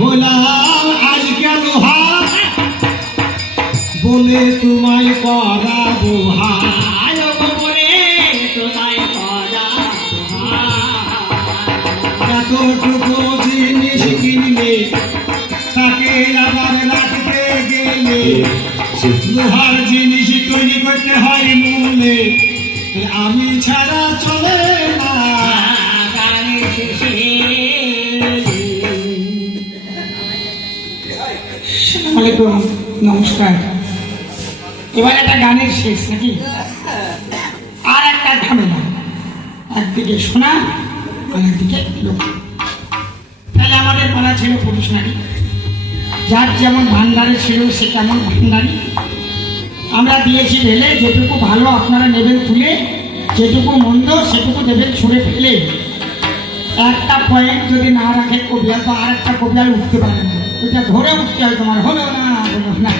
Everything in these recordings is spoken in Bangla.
হলাম আজকে লোহার বলে তোমায় করাবো হার। বলে এতটুকু জিনিস কিনলে তাকে আবার রাখতে গেলে লোহার জিনিস তৈরি করতে হয় মূলে আমি ছাড়া চলে না। গানের শেষে আলাইকুম নমস্কার। এবার একটা গানের শেষ, নাকি? আর একটা ঝামেলা। একদিকে শোনা আর একদিকে তাহলে আমাদের পাড়া ছিল পুরুষ নারী যার যেমন ভান্ডারে ছিল, সে কেমন ভান্ডারি। আমরা দিয়েছি ঢেলে, যেটুকু ভালো আপনারা নেবেন তুলে, যেটুকু মন্দ সেটুকু দেবেন ছুঁড়ে ফেলে। একটা পয়েন্ট যদি না রাখে কবিয়াল তো আর একটা কবিয়াল উঠতে পারে না। ওইটা ধরে উঠতে হয় তোমার হলো না,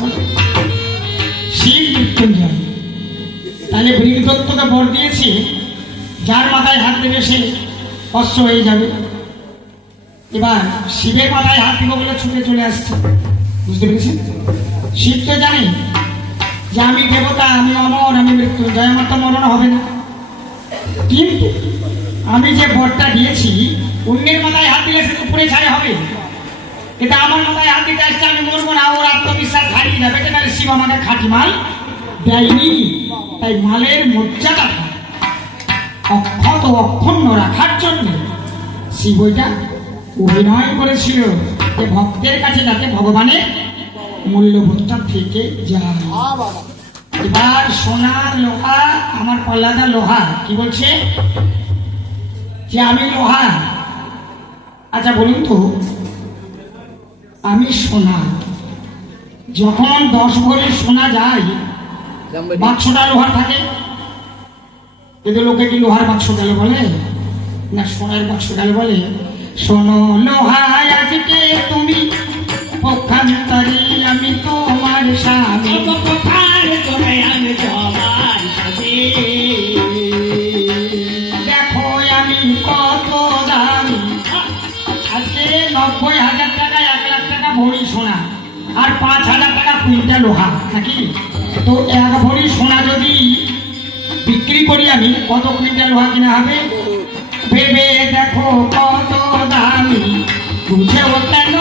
হলো তাহলে বৃহদত্তকে বর দিয়েছি, যার মাথায় হাত দেবে সে কষ্ট হয়ে যাবে। এবার শিবের মাথায় হাত দিব বলে ছুটে চলে আসছে। বুঝতে পেরেছেন? শিব তো জানে যে আমি দেবতা, আমি অমর, আমি মৃত্যুঞ্জয়, আমার তো মরণ হবে না। কিন্তু আমি যে বরটা দিয়েছি, অন্যের মাথায় হাত দিলে সে তো পুড়ে ছাড়ে হবে এটা আমার মাথায় হাত দিতে আসছে, আমি মরবো না, ওর আত্মবিশ্বাস হারিয়ে যাবে নাহলে শিব আমাকে খাঁটি মাল। দেয়নি, তাই মালের মর্যাদা অক্ষত অক্ষুণ্ণ রাখার জন্য শিব ওইটা অভিনয় করেছিল। যে ভক্তের কাছে যাতে ভগবানের মূল্যবোধটা থেকে যায়। এবার সোনার লোহা, আমার পল্লাদা লোহা, কি বলছে? যে আমি লোহা। আচ্ছা বলুন তো আমি সোনা। যখন দশ ভরি সোনা যায় বাক্সটা লোহার থাকে? এদের লোকে কি লোহার বাক্স গেল বলে? না সোনার বাক্স গেল বলে শোনো লোহায় আজকে তুমি পক্ষান্তরি আমি তোমার স্বামী। লোহা নাকি? তো এক ভরি সোনা যদি বিক্রি করি আমি, কত কুইন্টাল লোহা কিনা হবে? ভেবে দেখো কত দামি। বুঝে কেন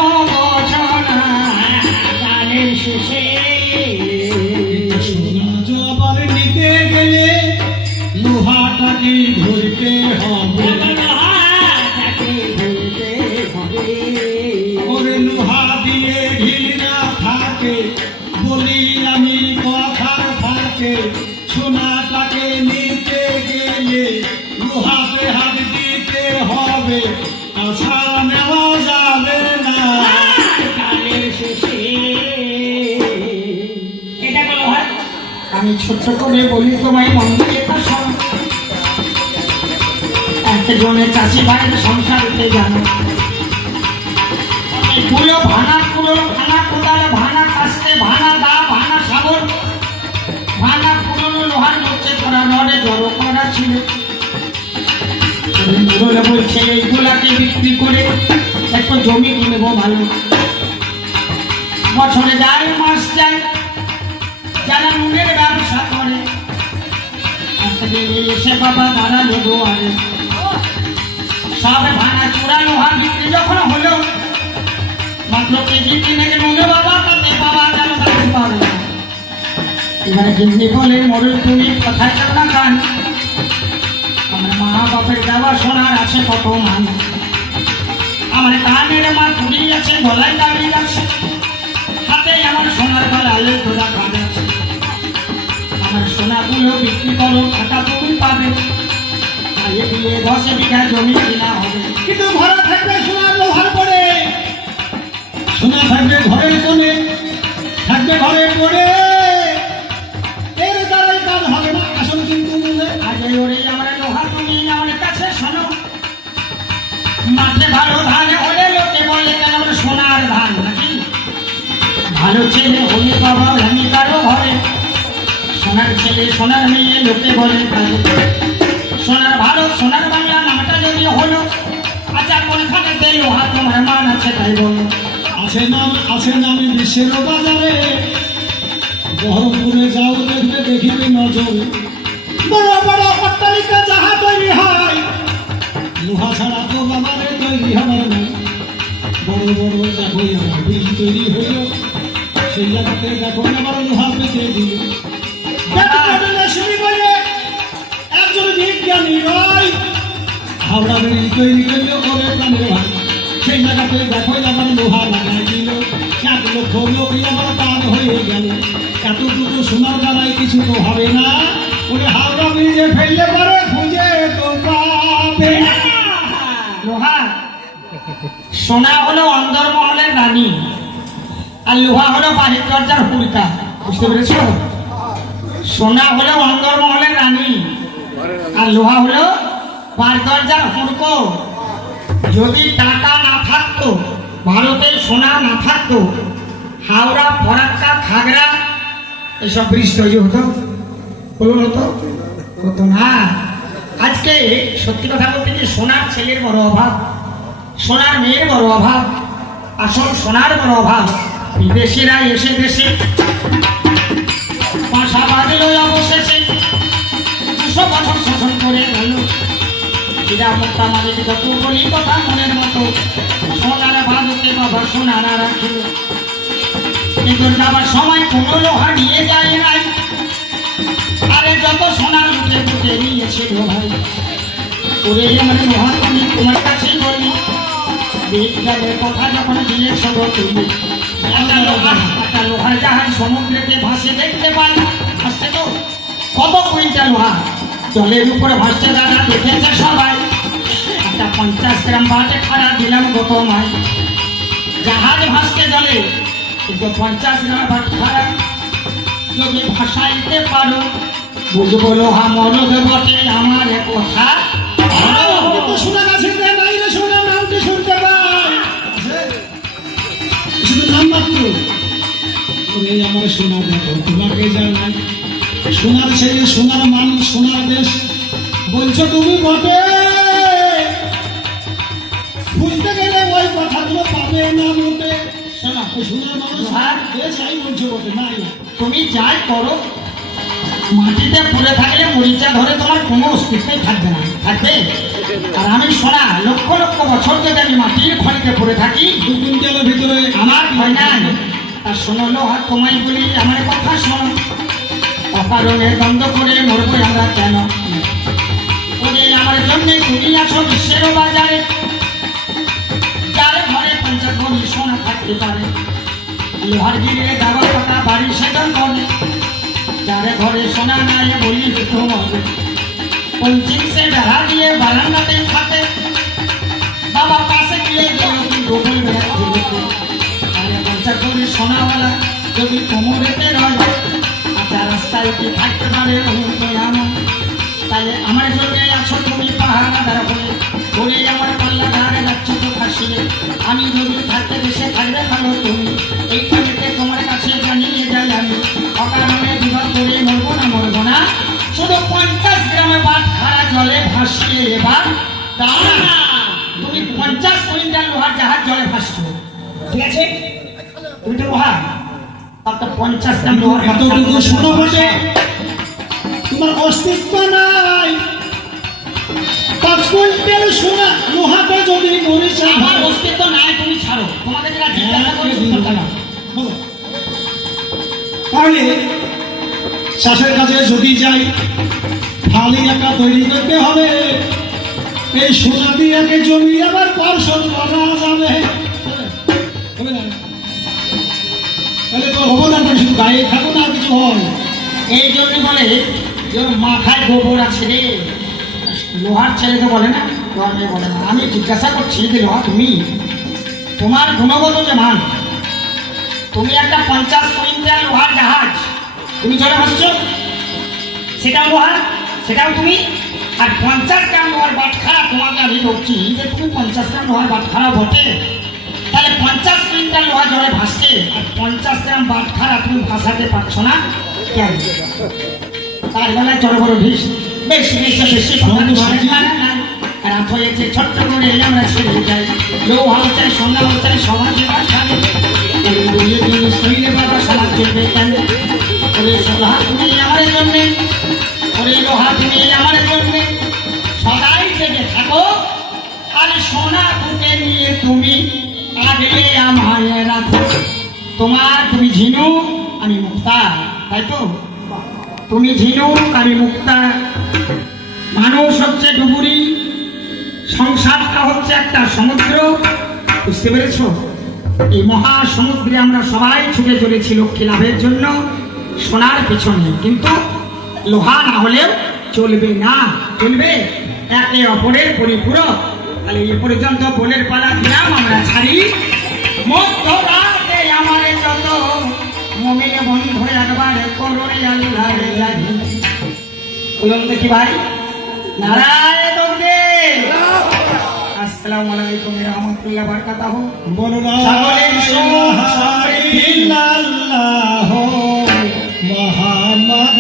আমি ছোট্ট করে বলি, তোমায় মন্দিরে শোন একটা জনের চাষি ভাইয়ের সংসারতে জানো। কুলো ভাঙা কুলো ভাঙা কোদাল, ভাঙা কাস্তে, ভাঙা দা, ভাঙা সাগর, ভাঙা পুরনো লোহার মধ্যে করা নড়ে, জড়ো করা ছিল। বলছে, এইগুলাকে বিক্রি করে একটু জমি কিনবো ভালো। বছরে যায়, মাস যায় যারা নুনের ব্যবসা করে এসে বাবা দাঁড়াল দুয়ারে। সব ভাঙা চূড়া লোহা বিক্রি যখন হলো, মাত্র কেজি কিনে নুনে বাবা তাতে বাবা কেন থাকতে পারে এবারে গিন্নি বলে মরুল তুমি কোথায় যাও না কান। আমার মা বাপের দেওয়া সোনার আছে কত মান। আমার কানের মা কুড়ি আছে, গলায় দাঁড়িয়ে আছে। হাতে আমার সোনার গলালে ধরা কাজ আছে। আমার বিক্রি করো টাকা তুমি পাবে। দিয়ে দশ বিঘা জমি কিনা হবে। কিন্তু ভরা থাকবে সোনার লোহার পরে। সোনা থাকবে ঘরের কোণে থাকবে ঘরের পরে এর দ্বারাই কাজ হবে না আসল কিন্তু আজ ওরে আমরা লোহা তুমি আমার কাছে শোনো। মাঠে ভালো ধান হলে লোকে বলে কেন আমরা সোনার ধান নাকি? ভালো ছেলে হলে বাবা সোনার ছেলে, সোনার মেয়ে লোকে বলে ভালো। সোনার ভারত, সোনার বাংলা নামটা যদি হলো আচ্ছা কোনখানে লোহা তোমার মান আছে তাই বলো। আছে নাম আছে নামে বিশ্বের বাজারে। বহরমপুরে যাও দেখবে, দেখিবে নজরে। বড় বড় অট্টালিকা যাহা তৈরি হয়, লোহা ছাড়া তো বাবারে তৈরি হবার নাই। বড় বড় দেখো বিল তৈরি হইল, সেই জায়গাতে দেখো লোহা পেতে দিল। হাওড়া ব্রিজ তৈরি করলে ওরে প্রাণের ভাই সেই দেখো আমার লোহা লাগাই দিল। এক লক্ষ লোক আমার দান হয়ে গেল। এতটুকু কিছু তো না। ওরে হাওড়া ব্রিজে ফেললে পরে খুঁজে লোহা। সোনা হলো অন্দরমহলের রানী আর লোহা হলো বাহির দরজার হুড়কা। বুঝতে পেরেছ? সোনা হলো অন্দরমহলের রানী। আর লোহা হলো বার দরজার হুড়কো। যদি টাকা না থাকতো, ভারতের সোনা না থাকতো, হাওড়া, ফরাক্কা, খাগড়া, এসব ব্রিজ তৈরি হতো? বলুন হতো হতো না। আজকে সত্যি কথা বলতে কি সোনার ছেলের বড় অভাব, সোনার মেয়ের বড় অভাব, আসল সোনার বড় অভাব। বিদেশিরা এসে দেশে বাসা বাঁধল মোটা মালিক যত বলি কথা মনের মতো। সোনার বাঁধতে বাবা, সোনারা রাখিল কিন্তু যাবার সময় কোনো লোহা নিয়ে যায় নাই। আরে যত সোনা লুটে লুটে নিয়েছিল ভাই ওরে আমার লোহা তুমি বলি। বিজ্ঞানের কথা যখন দিয়েছ তুমি, একটা লোহা, একটা লোহার জাহাজ সমুদ্রেতে ভাসে দেখতে পাই। ভাসছে তো? কত কুইন্টাল লোহা? জলের উপরে ভাসছে দাদা দেখেছে সবাই। একটা পঞ্চাশ গ্রাম বাটে খারাপ দিলাম গত মাই জাহাজ ভাসছে জলে কিন্তু পঞ্চাশ গ্রাম বাট খারাপ যদি ভাসাইতে পারো, বুঝব লোহা মরদ বটে, আমার কথা। আমার সোনা দেখো, তোমাকে জানাই। সোনার ছেলে সোনার মানুষ সোনার দেশ। বলছো তুমি বটে? বুঝতে গেলে ওই কথাগুলো পাবে না মোটে সোনার মানুষ হ্যাঁ। দেশ আই বলছো বটে না তুমি যাই করো মাটিতে পড়ে থাকলে মরিচা ধরে তোমার কোনো অস্তিত্বই থাকবে না থাকবে? আর আমি শোনা লক্ষ লক্ষ বছর যদি আমি মাটির খড়িতে পড়ে থাকি দু কুইন্টালের ভিতরে আমার ভয় নাই। আর শোনো লোহা তোমায় বলি আমার কথা শোনো। অকারণে দ্বন্দ্ব করে মরবো আমরা কেন? ওরে আমার জন্য তুমি আছো বিশ্বের বাজারে, যার ঘরে পঞ্চগণী সোনা থাকতে পারে। লোহার গিরে দাবার পাতা, বাড়ি সেজন করে। যার ঘরে সোনা নাই বলি দিত মরে পঞ্চিম সে বেড়া দিয়ে বারান্দাতে থাকে বাবা পাশে গিয়ে গেল তুই গোবর বেড়া আরে পঞ্চাগণী সোনাওয়ালা, যদি কোমরেতে রয় কি থাকতে পারে তাহলে আমার জন্য আছো তুমি পাহাড়াদার বলে বলে আমার পাল্লা ধারে যাচ্ছ তো ফাঁসিয়ে আমি যদি থাকতে দেশে থাকবে ভালো তুমি এইখানেতে তোমার কাছে জানিয়ে যাই আমি অকারণে বিবাহ করে মরবো না মরবো না শুধু পঞ্চাশ গ্রামে বাদ খারা জলে ভাসিয়ে এবার দাও তুমি পঞ্চাশ কুইন্টাল লোহার জাহাজ জলে ভাসছো, ঠিক আছে? তুমি তো লোহার। এতটুকু তোমার অস্তিত্ব নাই। পাঁচ কুইন্টাল সোনা লোহাতে যদি মরিচা আমার অস্তিত্ব নাই তুমি ছাড়ো। তোমাদের যারা জিজ্ঞাসা করে উত্তর দাও। বলো। তাহলে শ্বাসের কাছে যদি যাই থালি একটা তৈরি করতে হবে। এই সোনা দিয়ে একে জমি আবার পার্সল করা যাবে। তাহলে তো অবদানটা শুধু গায়ে থাকো না কিছু হয়। এই জন্য বলে মাথায় গোবর আছে রে। লোহার ছেলে তো বলে না, লোহার মেয়ে বলে না। আমি জিজ্ঞাসা করছি যে লোহা, তুমি? তোমার গুণগত যে মান তুমি একটা পঞ্চাশ কুইন্টাল লোহার জাহাজ। তুমি চলে ভাসছো? সেটাও লোহার, সেটাও তুমি? আর পঞ্চাশ গ্রাম লোহার বাটখারা তোমাকে আমি বলছি যে, তুমি পঞ্চাশ গ্রাম লোহার বাটখারা বটে? পঞ্চাশ লোহা জলে ভাসছে। আর পঞ্চাশ গ্রাম বাটখারা তুমি ভাসাতে পারছ না? কেন? তার বেলায় চড় বড় ভিস বেশি বেশি বেশি। রাত হয়েছে ছোট্ট করে যাই। লৌহা চাই সোনা চাই এই তুমি আমার জন্য, ওরে লোহা তুমি আমার জন্য। সদাই জেগে থাকো। আর সোনা বুকে নিয়ে তুমি আগলে আমায় রাখো। তোমার তুমি ঝিনু, আমি মুক্তা। তাই তো? তুমি ঝিনুক আমি মুক্তা। মানুষ হচ্ছে ডুবুরি, সংসারটা হচ্ছে একটা সমুদ্র। বুঝতে পেরেছ? এই মহা সমুদ্রে আমরা সবাই ছুটে চলেছি লক্ষ্মী লাভের জন্য, সোনার পেছনে। কিন্তু লোহা না হলেও চলবে না। চলবে একে অপরের পরিপূরক। তাহলে এ পর্যন্ত বলের পালা দিলাম আমরা ছাড়ি। মধ্যরাতে আমার যত মমিন বন্ধু একবার করোনে আল্লাহ জানি। বলুন দেখি ভাই। নারায়ণ আসসালামু আলাইকুম রহমতুল্লাহ বারকাতাহ। সকলের মুহাম্মদ